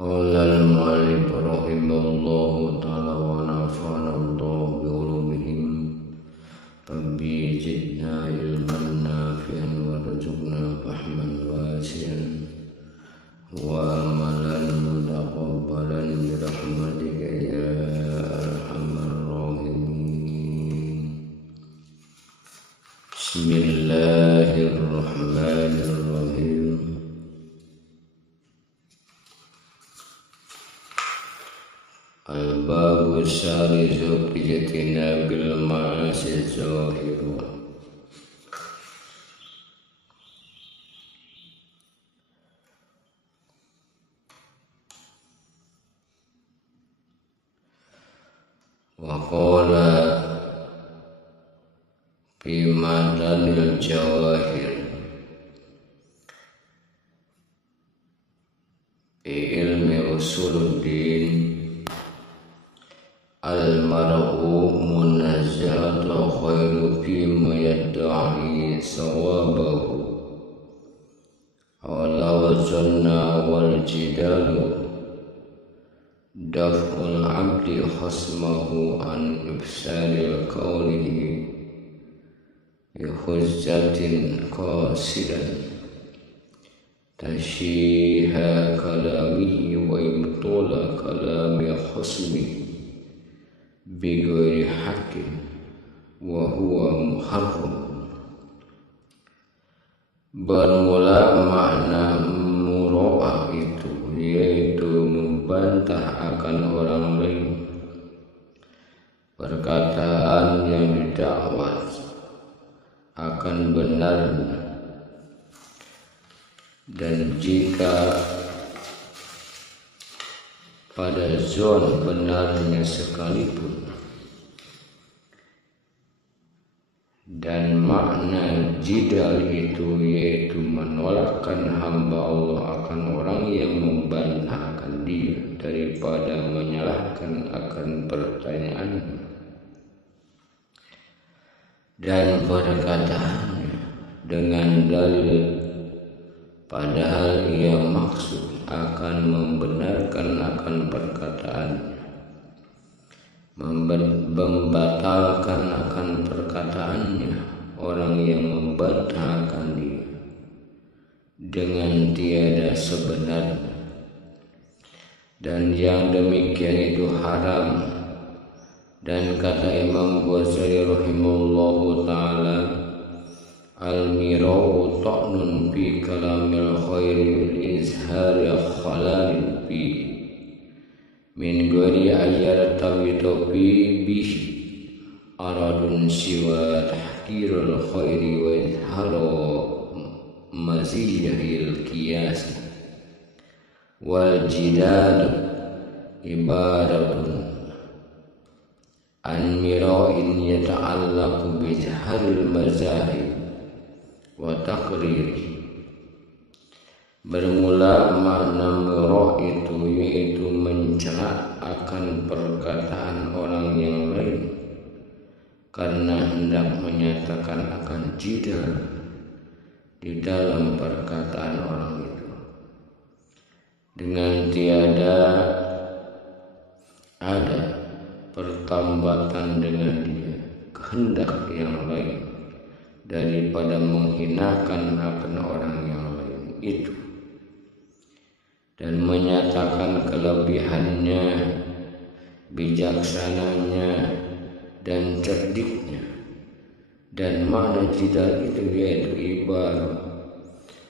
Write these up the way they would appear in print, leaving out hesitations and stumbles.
قال المؤلف رحمه الله تعالى ونفعنا الله بعلومهم ربي زدنا علما نافعا وارزقنا فهما واسعا وعملا متقبلا برحمتك يا أرحم الراحمين. بسم الله الرحمن الرحيم. Al-babu syarizu bijatina bil ma'asi zahiru. Wa qala fi madanil jawahir fi ilmi usuluddin al-mar'u munazzahatu khairu fima yadda'i sawabahu wala wazanna wal jidalu daf'ul abdi khasmahu an ifsalil qawlihi bihujjatin qasidan tashiha kalamihi wa ibtula kalami khasmihi bighairi haqqin wa huwa muharram. Bermula makna muro'ah itu yaitu membantah akan orang lain perkataan yang didakwa akan benarnya, dan jika pada zon benarnya sekalipun. Dan makna jidal itu yaitu menolakkan hamba Allah akan orang yang membantahkan dia daripada menyalahkan akan pertanyaannya dan perkataannya dengan dalil padahal ia maksud akan membenarkan akan perkataannya, membatalkan akan perkataannya orang yang membantah akan dia dengan tiada sebenarnya, dan yang demikian itu haram. Dan kata Imam Ghazali rahimahullahu ta'ala, al-mirau ta'nun fi kalamil khairi izhari khalalin fi min ghairi ayyar tawitofi bihi aradun siwa tahkirul khairi wa izharu maziyahil qiyas wal jidal ibaratun an mira'in yata'allaqu bizharil mazahib wa taqriri. Bermula makna miro' itu yaitu mencela akan perkataan orang yang lain karena hendak menyatakan akan jidal di dalam perkataan orang itu dengan tiada ada pertambatan dengan dia kehendak yang lain daripada menghinakan akan orang yang lain itu dan menyatakan kelebihannya, bijaksananya dan cerdiknya. Dan makna jidal itu yaitu ibarat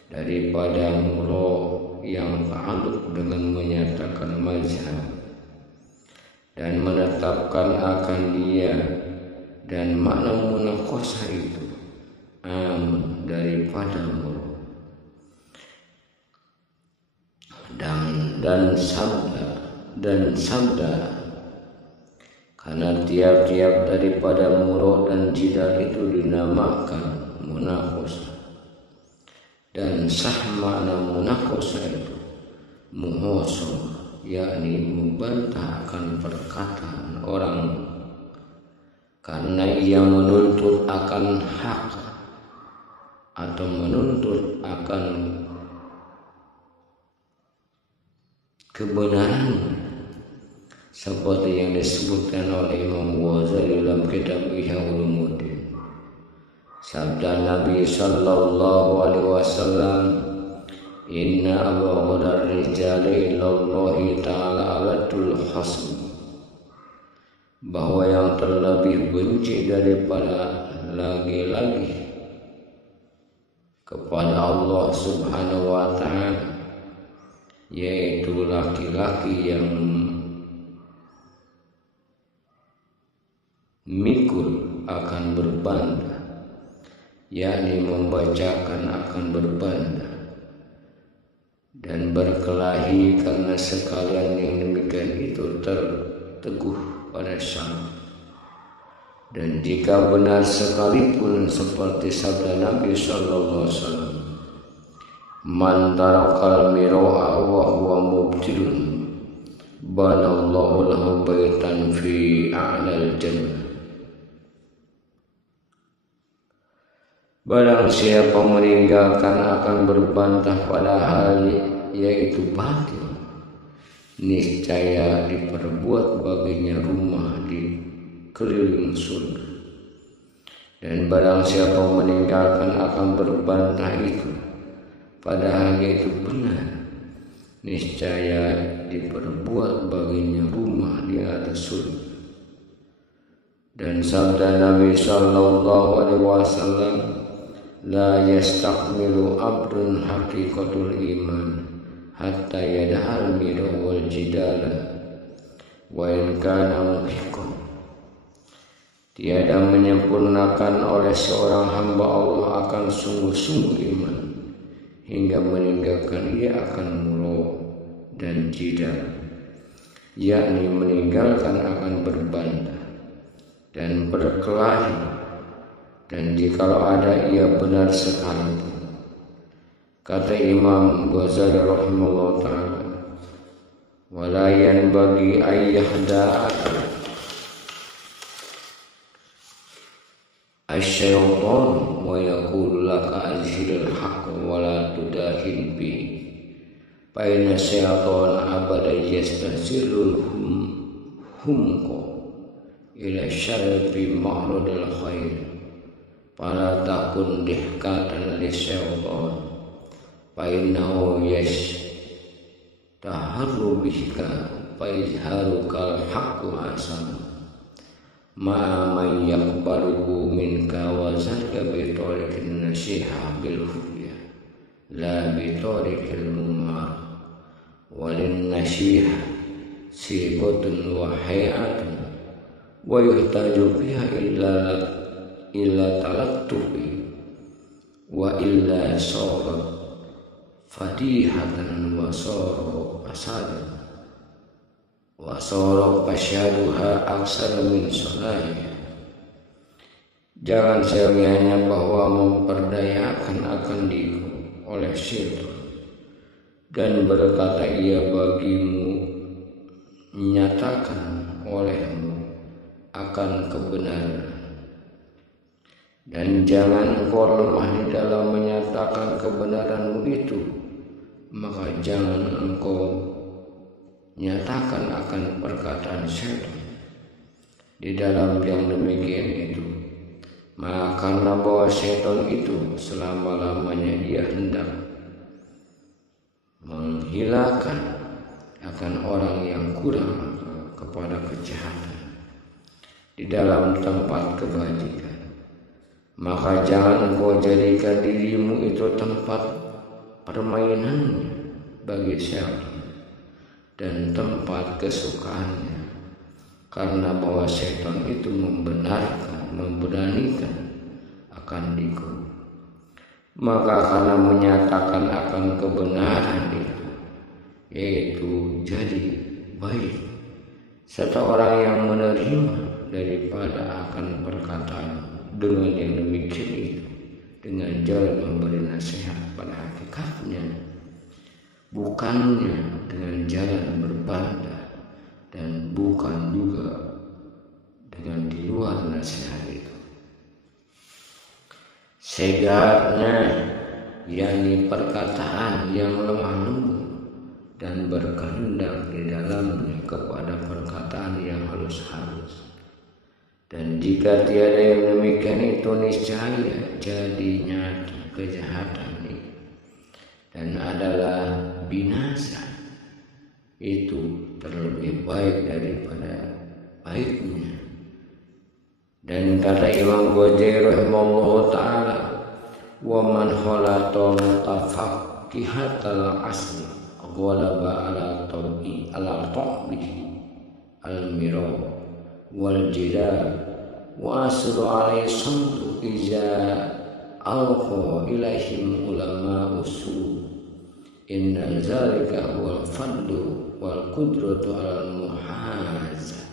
daripada muro yang ta'alluq dengan menyatakan mazhab dan menetapkan akan dia, dan makna munaqashah itu daripada muro dan sabda karena tiap-tiap daripada muro dan jidal itu dinamakan munaqashah, dan sah makna munaqashah itu muhasabah, yakni membantah akan perkataan orang karena ia menuntut akan hak atau menuntut akan kebenaran seperti yang disebutkan oleh Imam Ghazali dalam kitab Ihya Ulumuddin. Sabda Nabi sallallahu alaihi wasallam, inna abghadar rijali ilallahi ta'ala alatul hasm, bahwa yang terlebih benci daripada laki-laki kepada Allah Subhanahu wa ta'ala yaitu laki-laki yang mikul akan berbanda, yakni membacakan akan berbanda dan berkelahi, karena sekalian yang demikian itu terteguh pada syaraf. Dan jika benar sekalipun seperti sabda Nabi sallallahu alaihi wasallam, man tarakal mira'a wa huwa mubtilun banallahu lahu baitan fi a'lal jannah. Barang siapa meninggalkan akan berbantah pada hal yaitu batil, niscaya diperbuat baginya rumah di keliling surga. Dan barang siapa meninggalkan akan berbantah itu padahal itu benar, niscaya diperbuat baginya rumah di atas surga. Dan sabda Nabi sallallahu alaihi wasallam, la yastakmilu abdun haqiqatul iman hatta yadahal mira wal jidala wa in kana muhiqqan. Tiada menyempurnakan oleh seorang hamba Allah akan sungguh-sungguh iman hingga meninggalkan ia akan murau dan jidal, yakni meninggalkan akan berbantah dan berkelahi, dan jikalau ada ia benar sekalipun. Kata Imam Ghazali rahimahullah ta'ala, walayan bagi ayyahda'a asyaitan wa yaqulu laka azhiril haqq wa la tudahin bi fa inna syaitan abada yastazilul humqa ila syarri ma'rudil khair fala takun dihkatan li syaitan fa innahu yashtaharu bika fa izharukal haqqu hasan ma'aman yakbaruhu minka wa zaka bitarikin nasiha bil hudya la bitarikil mumar walin nasiha sibatun wa hayatun wa yuhtaju biha illa talattubi wa illa sarat fadihatan wa sarat asadan wa soro pasyaduha aksar min solahi. Jangan seringnya bahwa memperdayakan akan diri oleh syaitan, dan berkata ia bagimu menyatakan olehmu akan kebenaran, dan jangan engkau lemah di dalam menyatakan kebenaranmu itu, maka jangan engkau nyatakan akan perkataan syaitan di dalam yang demikian itu. Maka karena bahwa syaitan itu selama-lamanya dia hendak menghilangkan akan orang yang kurang kepada kejahatan di dalam tempat kebajikan, maka jangan engkau jadikan dirimu itu tempat permainannya bagi syaitan dan tempat kesukaannya, karena bahwa syaitan itu memberanikan akan diriku. Maka karena menyatakan akan kebenaran itu, yaitu jadi baik, serta orang yang menerima daripada akan perkataan dengan yang demikian itu, dengan jalan memberi nasihat pada hakikatnya, bukannya dengan jalan berbanda, dan bukan juga dengan di luar nasihat itu. Segatnya, yakni perkataan yang lemah lembut dan berkehendak di dalamnya kepada perkataan yang halus-halus. Dan jika tiada yang demikian itu niscaya jadi nyata kejahatan itu dan adalah binasa, itu terlebih baik daripada baiknya. Dan kata Imam Ghazali rahimahullah ta'ala, wa man khalata mutafaqqihatal asli ghalaba ala tawbi ala ta'bihi al-mira wal jidal wa asru alaihi suntu iza alqa ilaihim ulama usul inna zalika huwal fadlu wal qudratu alal muhazah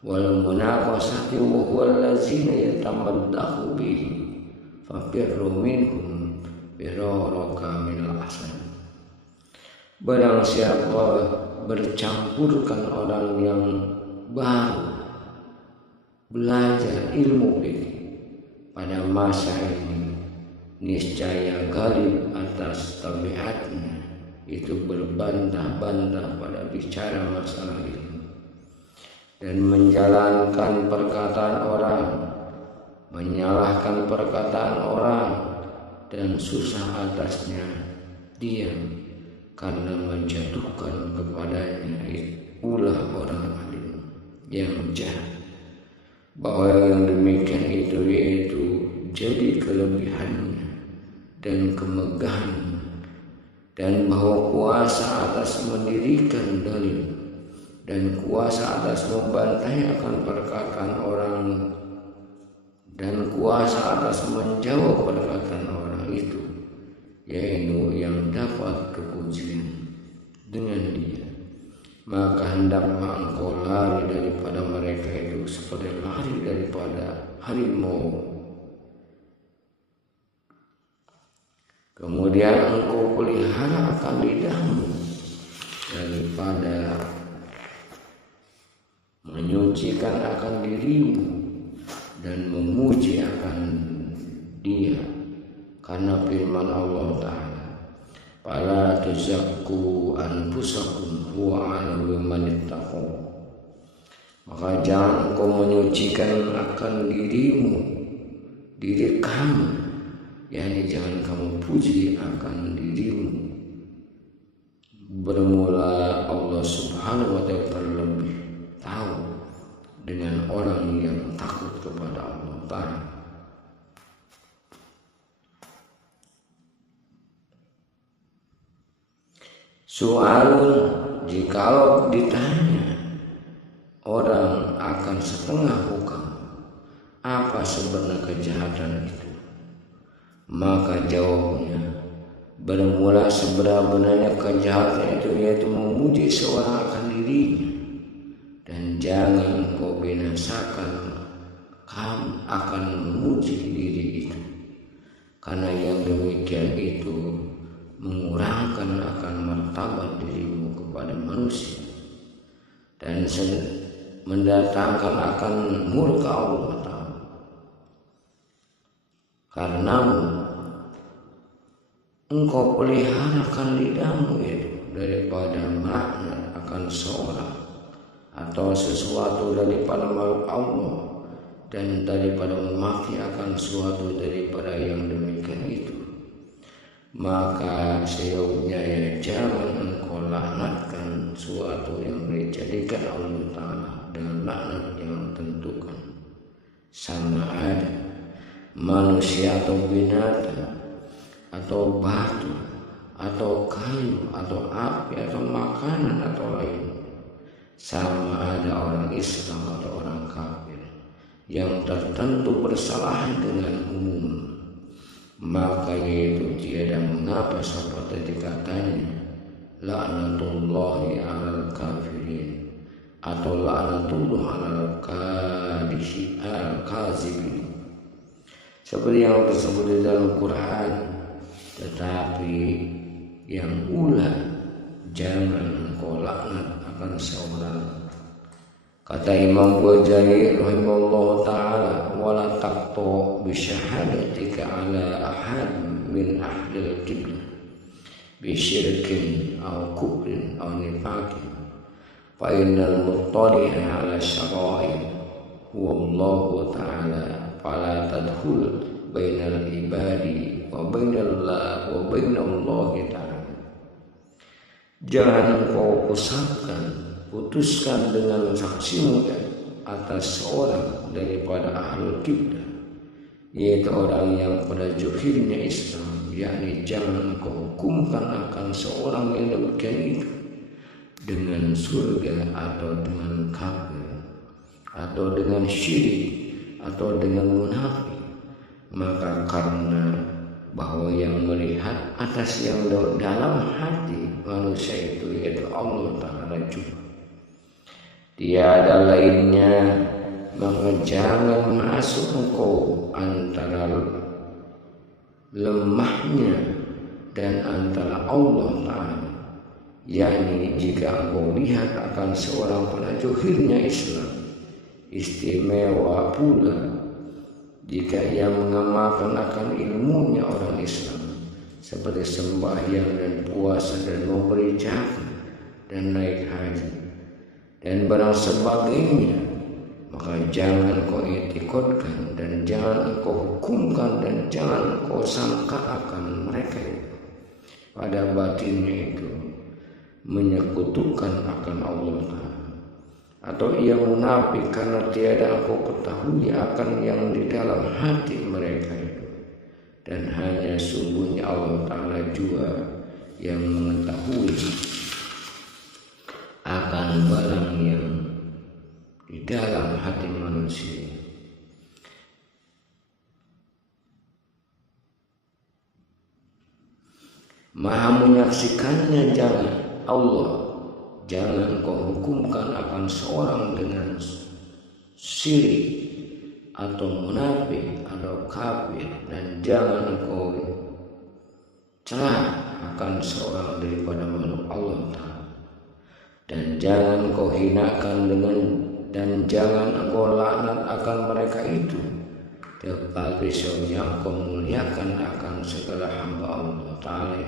wal munaqasati wa huwal ladzina yatamaddahu bihi fafirru minhum biraraka minal asal. Barang siapa bercampurkan orang yang baru belajar ilmu fikih pada masa ini, niscaya galib atas tabiatnya itu berbantah-bantah pada bicara masalah ini dan menjalankan perkataan orang, menyalahkan perkataan orang dan susah atasnya diam karena menjatuhkan kepadanya ulah orang alim yang jahat, bahwa yang demikian itu yaitu jadi kelebihannya dan kemegahan, dan bahwa kuasa atas mendirikan dalil dan kuasa atas membantai akan perkataan orang dan kuasa atas menjawab perkataan orang itu yaitu yang dapat kepujian dengan dia, maka hendaklah engkau lari daripada mereka itu seperti lari daripada harimau. Kemudian engkau pelihara akan lidahmu daripada menyucikan akan dirimu dan memuji akan dia, karena firman Allah Ta'ala, fala tuzakku anfusakum huwa a'lamu biman ittaqa. Maka jangan engkau menyucikan akan dirimu, diri kamu, yakni jangan kamu puji akan dirimu. Bermula Allah Subhanahu wa Ta'ala terlebih tahu dengan orang yang takut kepada Allah Ta'ala. Soalun, jikalau ditanya orang akan setengah hukum apa sebenarnya kejahatan itu, maka jawabnya bermula sebenarnya kejahatan itu yaitu memuji seorang akan dirinya, dan jangan engkau binasakan kamu akan memuji diri itu, karena yang demikian itu mengurangkan akan martabat dirimu kepada manusia dan mendatangkan akan murka Allah Ta'ala. Karena engkau peliharakan lidahmu itu daripada makna akan seorang atau sesuatu daripada makhluk Allah, dan daripada memaki akan sesuatu daripada yang demikian itu, maka seyogyanya ya jangan engkau laknatkan suatu yang dijadikan Allah Ta'ala dengan laknat yang tentukan, sama ada manusia atau binatang atau batu atau kayu atau api atau makanan atau lain, sama ada orang Islam atau orang kafir yang tertentu bersalah dengan umum, maka itu tiada mengapa seperti dikatanya laknatullahi alal kafirin atau laknatullah alal kazibin, seperti yang tersebut di dalam Quran. Tetapi yang ulah jangan engkau laknat akan seorang. Kata Imam Ghazali rahimahullah ta'ala, wala taqtu bi syahadatika ala ahad min ahlil qiblah bisyirkin aw kufrin aw nifaqin fa innal muttali'a ala syara'i huwa Allah ta'ala fala tadkhul bainal ibadi wa bainallah wa bainallah ta'ala. Jangan kau putuskan dengan saksimu atas seorang daripada ahlul kiblah, yaitu orang yang pada zahirnya Islam, yakni jangan kau hukumkan akan seorang yang demikian itu dengan surga atau dengan kafir atau dengan syirik atau dengan munafik. Maka karena bahwa yang melihat atas yang dalam hati manusia itu yaitu Allah Ta'ala juga, tiada lainnya, maka jangan masuk engkau antara lemahnya dan antara Allah Ta'ala, yakni jika engkau lihat akan seorang pada zahirnya Islam, istimewa pula jika ia mengamalkan akan ilmunya orang Islam seperti sembahyang dan puasa dan memberi zakat dan naik haji dan barang sebagainya, maka jangan kau etikotkan dan jangan kau hukumkan dan jangan kau sangka akan mereka itu pada batinnya itu menyekutukan akan Allah Ta'ala, atau ia munafik karena tiada kau ketahui akan yang di dalam hati mereka itu, dan hanya sungguhnya Allah Ta'ala juga yang mengetahui akan barang yang di dalam hati manusia. Maha menyaksikannya jangan kau hukumkan akan seorang dengan syirik atau munafik atau kafir, dan jangan kau celah akan seorang daripada makhluk Allah Ta'ala, dan jangan kau hinakan dan jangan kau laknat akan mereka itu, tetapi sebenarnya kau muliakan akan segala hamba Allah Ta'ala,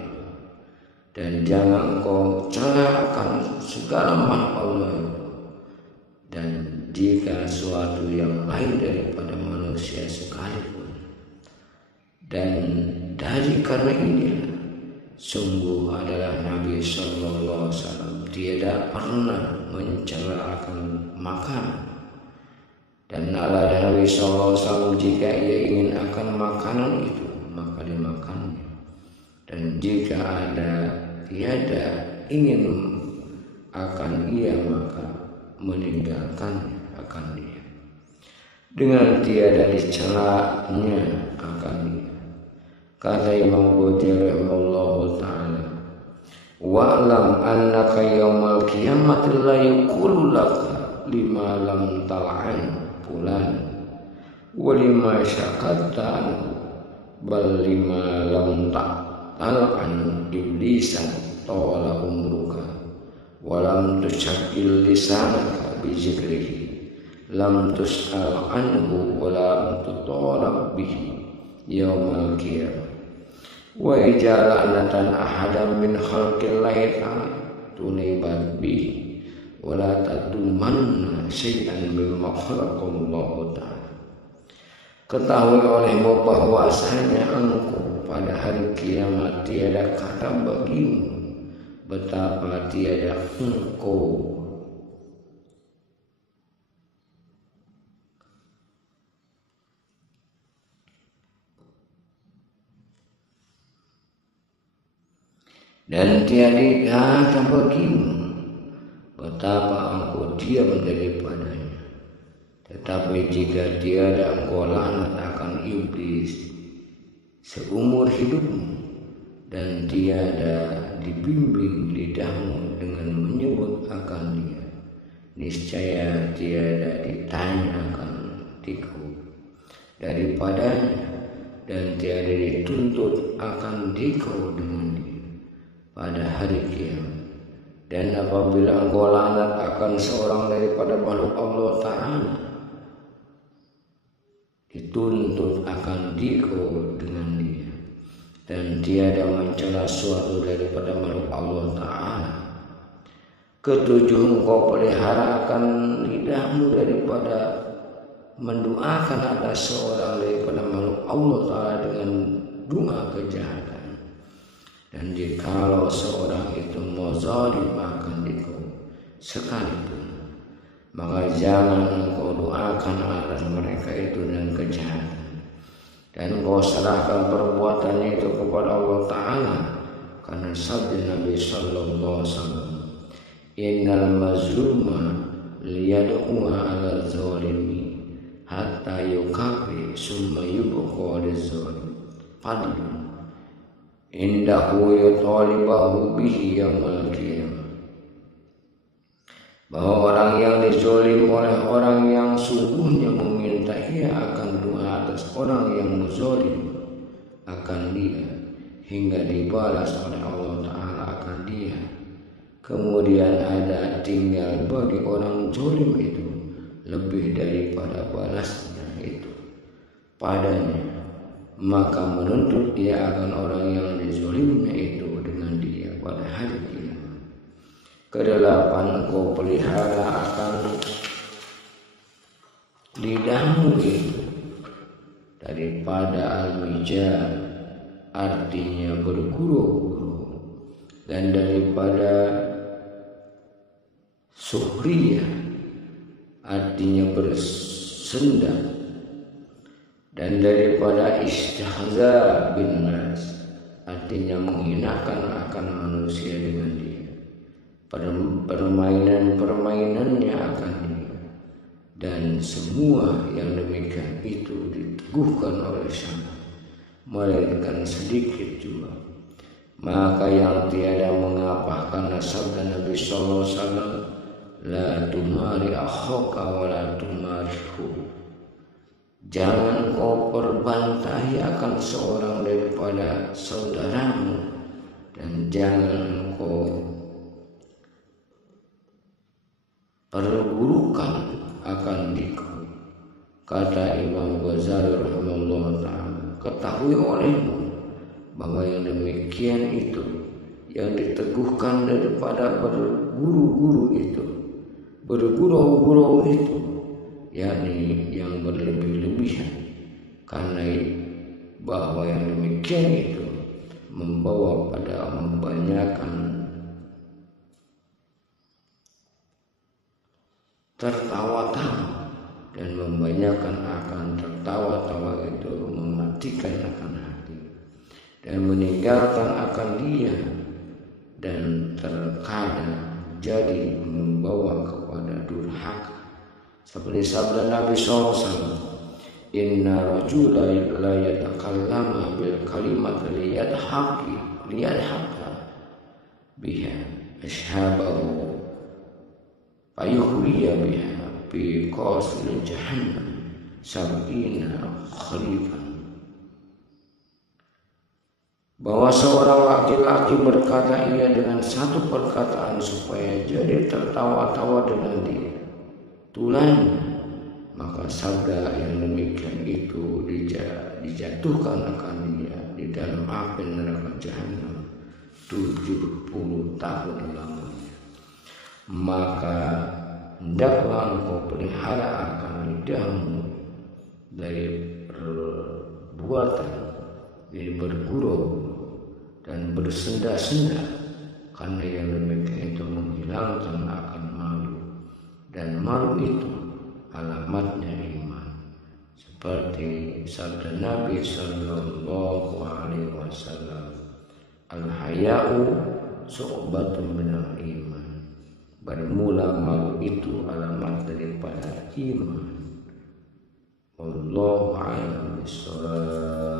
dan jangan kau celah akan segala makhluk Allah itu. Dan jika suatu yang lain daripada manusia sekalipun, dan dari karena ini sungguh adalah Nabi Sallallahu Alaihi Wasallam tidak pernah mencela akan makanan, dan adalah Nabi Sallallahu Alaihi Wasallam jika ia ingin akan makanan itu maka dimakannya, dan jika tiada ingin akan ia maka meninggalkannya akan dia, dengan tiada dicelanya akan dia. Kata Imam Ghazali rahimahullahu ta'ala, wa'lam annaka yawmal qiyamati la yaqulu laka lima lam tal'an fulan wa lima syakatta bal lima lam tal'an iblisan tawala umruka wa lam tusyakil lisanaka bi zikrihi lam tus'al anhu wa lam tutalab bihi yawmal qiyamah wa ijala'natan ahadam min khalqillahi ta'ala tunibat bihi wa la tadumanna syai'an mimma khalaqallahu ta'ala. Ketahui olehmu bahwasanya engkau pada hari kiamat tiada kata bagimu betapa tiada engkau dan tiada kata bagimu betapa engkau diam daripadanya. Tetapi jika tiada engkau laknat akan iblis seumur hidupmu, dan tiada dibimbing lidahmu dengan menyebut akan dia, niscaya tiada ditanya akan dikau daripadanya, dan tiada dituntut akan dikau dengan dia pada hari kiamat. Dan apabila engkau laknat akan seorang daripada makhluk Allah Ta'ala, dituntut akan dikau dengan dia, dan tiada mencela suatu daripada makhluk Allah Ta'ala. Ketujuh, engkau pelihara akan lidahmu daripada mendoakan ada seorang daripada makhluk Allah Ta'ala dengan doa kejahatan. Dan jikalau seorang itu mau zalim akan dikau sekalipun, maka jangan engkau doakan atas mereka itu dengan kejahatan, dan engkau serahkan perbuatannya itu kepada Allah Ta'ala, karena sabda Nabi Sallallahu Alaihi Wasallam, innal mazluma liyad'u ala zalimi hatta yukafi summa yubqa lizalim fadlun indahu yutalibahu bihi yaumil qiyamah. Bahwa orang yang dizolim oleh orang yang sungguhnya meminta ia akan doa atas orang yang menzolim akan dia hingga dibalas oleh Allah Ta'ala akan dia. Kemudian ada tinggal bagi orang zolim itu lebih daripada balasnya itu padanya, maka menuntut dia akan orang yang dizolimnya itu dengan dia pada hari kiamat. Kedelapan, engkau pelihara akan lidahmu itu daripada al-wijar, artinya berguru-guru, dan daripada suhriyah, artinya bersenda, dan daripada istihza bin nas, artinya menghinakan akan manusia dengan dia. Permainan-permainannya akan dia, dan semua yang demikian itu diteguhkan oleh syaitan, melainkan sedikit juga. Maka yang tiada mengapa karena sabda Nabi Sallallahu Alaihi Wasallam, la tumari akhaka wa la tumarihu, jangan kau perbantahi akan seorang daripada saudaramu, dan jangan kau perburukan akan dikau. Kata Imam Ghazali rahimahullah ta'ala, ketahui olehmu bahwa yang demikian itu yang diteguhkan daripada berguru-guru itu, bergurau-gurau itu, yakni yang berlebih-lebihan, karena bahwa yang demikian itu membawa pada membanyakan tertawa-tawa, dan membanyakan akan tertawa-tawa itu mematikan akan hati dan meninggalkan akan dia, dan terkadang jadi membawa kepada durhaka, seperti sabda Nabi SAW, inna rajula la yatakallama bil kalimat liyadhaka biha ashabahu fayuhliya biha fi qasri jahannam sab'ina khalifan. Bahwa seorang laki-laki berkata ia dengan satu perkataan supaya jadi tertawa-tawa dengan dia tulangnya, maka sabda yang demikian itu dijatuhkan akan dia di dalam api neraka jahanam 70 tahun lamanya. Maka hendaklah engkau pelihara akan lidahmu dari perbuatan, dari bergurau dan bersenda-senda, karena yang demikian itu menghilangkan akan malu, dan malu itu alamatnya iman, seperti sabda Nabi Sallallahu Alaihi Wasallam, al-haya'u su'batun minal iman, bermula malu itu alamat daripada iman. Wallahu a'lam bishawab.